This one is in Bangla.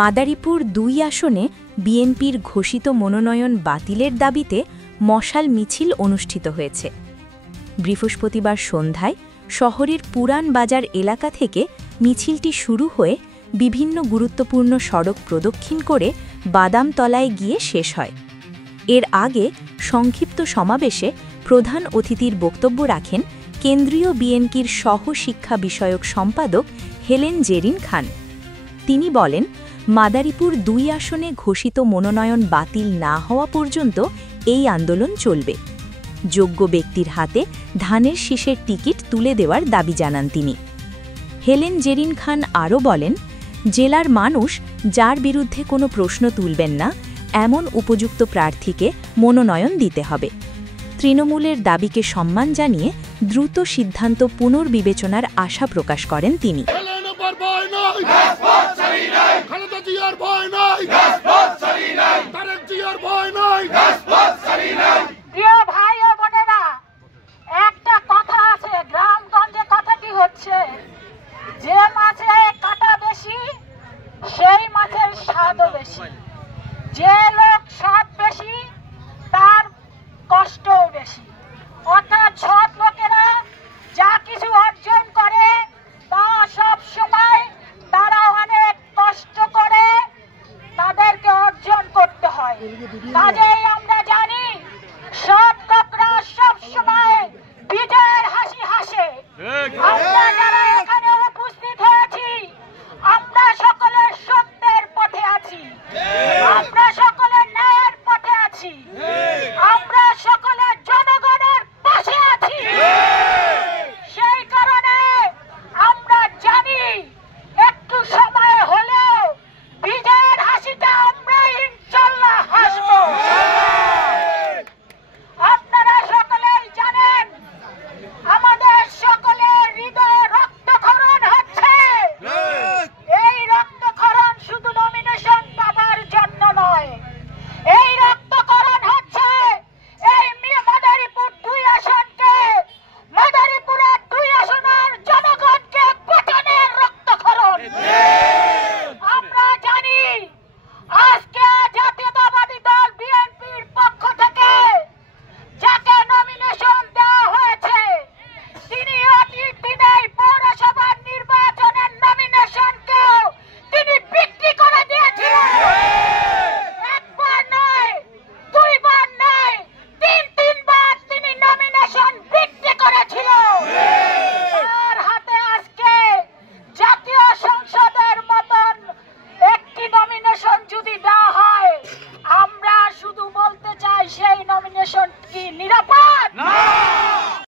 মাদারীপুর ২ আসনে বিএনপির ঘোষিত মনোনয়ন বাতিলের দাবিতে মশাল মিছিল অনুষ্ঠিত হয়েছে। বৃহস্পতিবার সন্ধ্যায় শহরের পুরান বাজার এলাকা থেকে মিছিলটি শুরু হয়ে বিভিন্ন গুরুত্বপূর্ণ সড়ক প্রদক্ষিণ করে বাদামতলায় গিয়ে শেষ হয়। এর আগে সংক্ষিপ্ত সমাবেশে প্রধান অতিথির বক্তব্য রাখেন কেন্দ্রীয় বিএনপির সহ শিক্ষা বিষয়ক সম্পাদক হেলেন জেরিন খান। তিনি বলেন, মাদারীপুর ২ আসনে ঘোষিত মনোনয়ন বাতিল না হওয়া পর্যন্ত এই আন্দোলন চলবে। যোগ্য ব্যক্তির হাতে ধানের শীষের টিকিট তুলে দেওয়ার দাবি জানান তিনি। হেলেন জেরিন খান আরও বলেন, জেলার মানুষ যার বিরুদ্ধে কোনো প্রশ্ন তুলবেন না এমন উপযুক্ত প্রার্থীকে মনোনয়ন দিতে হবে। তৃণমূলের দাবিকে সম্মান জানিয়ে দ্রুত সিদ্ধান্ত পুনর্বিবেচনার আশা প্রকাশ করেন তিনি। একটা কথা আছে, গ্রামগঞ্জে কথাটি হচ্ছে, যে মাছে কাটা বেশি সেই মাছের স্বাদও বেশি। যে লোক স্বাদ বেশি তার কষ্টও বেশি। অর্থাৎ সৎ লোকেরা যা কিছু অর্জন করে তা সব সময় তারা অনেক কষ্ট করে তাদেরকে অর্জন করতে হয়। কাজেই আমরা জানি সৎ লোকরা সব সময় বিজয়ের হাসি হাসে। আমরা যারা এখানে উপস্থিত হয়েছি আমরা সকলে সত্যের পথে আছি, আমরা সকলে ন্যায়ের পথে আছি, আমরা সকলে জনগণের পাশে আছি। সেই কারণে আমরা জানি একটু সময় হলেও বিজয়ের হাসিটা আমরা ইনশাআল্লাহ হাসবো। আপনারা সকলেই জানেন আমাদের সকলের হৃদয়ে রক্তক্ষরণ হচ্ছে। এই রক্তক্ষরণ শুধু নমিনেশন পাবার জন্য নয়, এই রক্তক্ষরণ হচ্ছে এই মাদারীপুর ২ আসনকে, মাদারীপুরের ২ আসনের জনগণকে পতনের রক্তক্ষরণ। আমরা জানি আজকে জাতীয়তাবাদী দল বিএনপির পক্ষ থেকে যাকে নমিনেশন দেওয়া হয়েছে তিনি অতীত দিনেই পৌরসভার নির্বাচনের নমিনেশনকেও তিনি বিক্রি করে দিয়েছিলেন। একবার নয়, ২ বার নয়, ৩ বার তিনি নমিনেশন বিক্রি করেছিল। তার হাতে আজকে জাতীয় সংসদের মতন একটি নমিনেশন যদি দেওয়া হয়, আমরা শুধু বলতে চাই সেই নমিনেশন কি নিরাপদ?